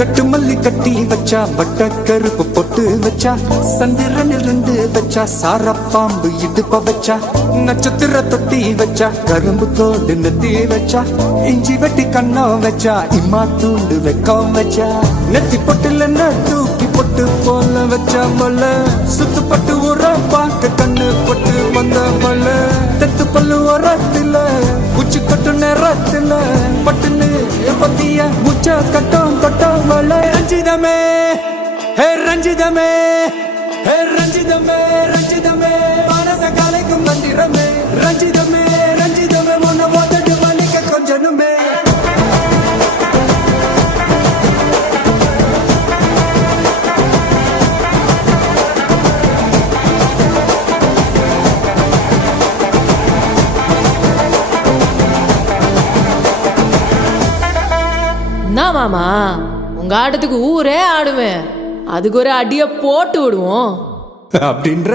கட்டு மல்லி கட்டி வச்சா வட்ட கருப்பு பொட்டு வச்சா சந்திரனில் இருந்து வச்சா சாரப்பாம்பு இடுப்ப வச்சா நட்சத்திர தொட்டி வச்சா கரும்பு தோடு நெத்தி வச்சா இஞ்சி வெட்டி கண்ணம் வச்சா இம்மா தூண்டு வெக்கம் வச்சா நெத்தி பொட்டுல தூக்கி பொட்டு போல வச்சா மல்ல சுத்து பட்டு உர பாக்க கண்ணு பொட்டு வந்த மல்ல தெத்து பல்லு உரத்துல உச்சி கொட்டு நேரத்துல பட்டுன்னு பத்திய முச்ச கட்டம் கட்டம் மல்ல ரஞ்சிதமே ஹே ரஞ்சிதமே ஹே ரஞ்சிதமே ரஞ்சிதமே மனச கலைக்கும் மந்திரமே ரஞ்சிதமே ரஞ்சிதமே முன்ன போட்டு மன்னிக்க கொஞ்சனுமே மாமா உங்க ஆட்டத்துக்கு ஊரே ஆடுவேன், அதுக்கு ஒரு அடிய போட்டு விடுவோம் அப்படின்ற